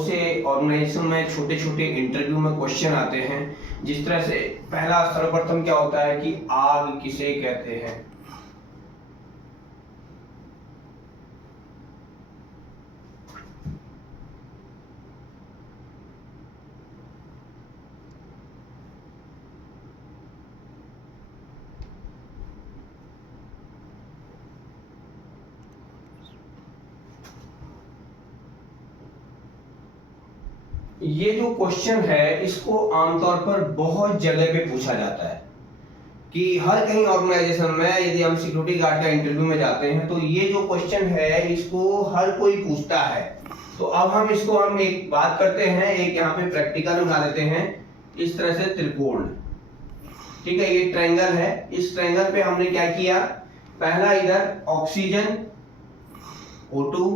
बहुत से ऑर्गेनाइजेशन में छोटे छोटे इंटरव्यू में क्वेश्चन आते हैं। जिस तरह से पहला सर्वप्रथम क्या होता है कि आग किसे कहते हैं। ये जो क्वेश्चन है इसको आमतौर पर बहुत जगह पे पूछा जाता है कि हर कहीं ऑर्गेनाइजेशन में यदि हम सिक्योरिटी गार्ड का इंटरव्यू में जाते हैं तो ये जो क्वेश्चन है इसको हर कोई पूछता है। तो अब हम एक बात करते हैं, एक यहाँ पे प्रैक्टिकल बना देते हैं। इस तरह से त्रिकोण, ठीक है, ये ट्रायंगल है। इस ट्रायंगल पे हमने क्या किया, पहला इधर ऑक्सीजन O2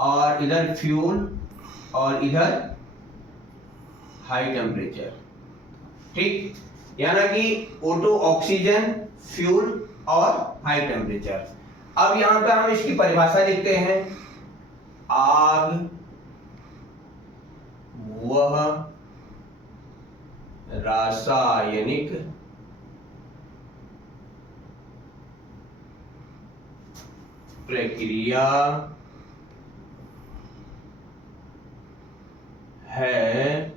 और इधर फ्यूल और इधर हाई टेम्परेचर, ठीक, यानी कि O2 ऑक्सीजन, फ्यूल और हाई टेम्परेचर। अब यहां पे हम इसकी परिभाषा लिखते हैं। आग वह रासायनिक प्रक्रिया है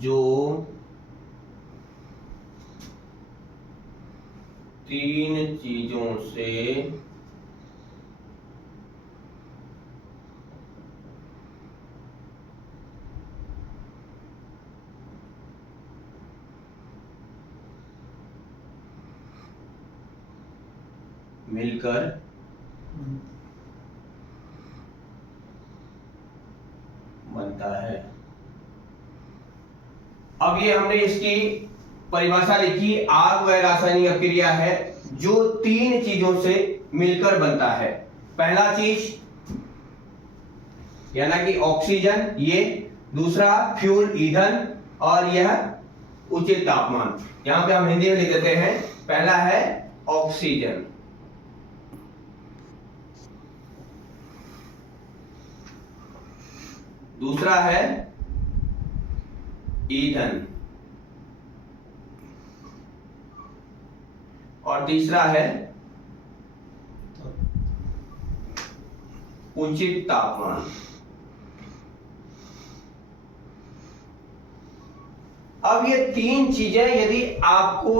जो तीन चीजों से मिलकर बनता है। अब ये हमने इसकी परिभाषा लिखी, आग वह रासायनिक क्रिया है जो तीन चीजों से मिलकर बनता है। पहला चीज यानी कि ऑक्सीजन, ये दूसरा फ्यूल ईंधन और यह उचित तापमान। यहां पे हम हिंदी में लिख देते हैं, पहला है ऑक्सीजन, दूसरा है ईंधन और तीसरा है उचित तापमान। अब ये तीन चीजें यदि आपको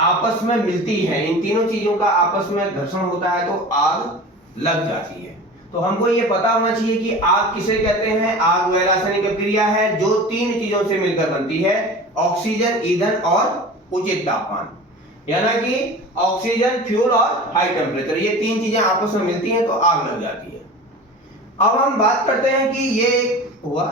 आपस में मिलती हैं, इन तीनों चीजों का आपस में घर्षण होता है तो आग लग जाती है। तो हमको ये पता होना चाहिए कि आग किसे कहते हैं। आग वह रासायनिक क्रिया है जो तीन चीजों से मिलकर बनती है, ऑक्सीजन, ईंधन और उचित तापमान। यानी कि ऑक्सीजन, फ्यूल और हाई टेम्परेचर, ये तीन चीजें आपस में मिलती हैं तो आग लग जाती है। अब हम बात करते हैं कि ये हुआ